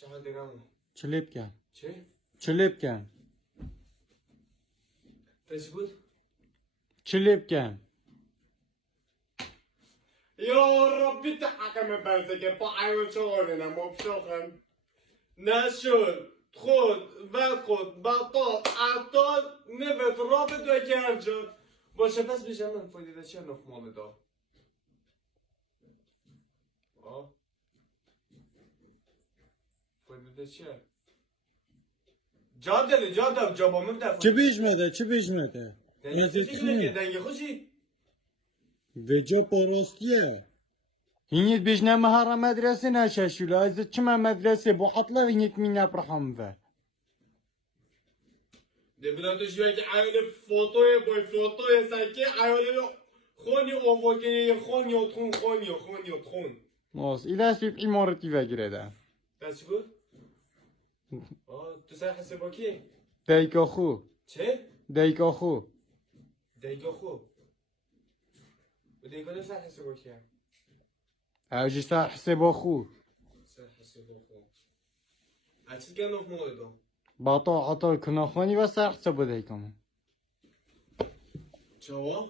شهر دیگم چلیب کن چه؟ چلیب کن تشی بود؟ چلیب کن یا ربی تحکم برده که با عیون چهارینم مبشوخن نشد خود و خود بطال عطال نفت رابط و کرجان باشه پس بیشم من فایده چه نفمانه دا فایده چه؟ جادلی جادم جابامم در چه بیشمده چه بیشمده دنگی خوشی ve job orosluya. Hinit bijne mahara medrese ne şaşıyor. Azı çime medrese bu hatla hinit minne braham ve. دبلاتو شوية که عیال فوتوی بای فوتوی سکی عیال خونی اوفاکی خونی و تون خونی و تون Nos ila süp imareti ve girede. دست بود؟ تو سر حسه با کی؟ Deyka xu. چه؟ Deyka xu. دیگه خوب و دیگه نه سر حسه با کیه؟ Avcı sar hseba xu. سر حسه با خوب اچی که نوف مولدو Bata ata kınaxani ve sar hseba deykam. جواب؟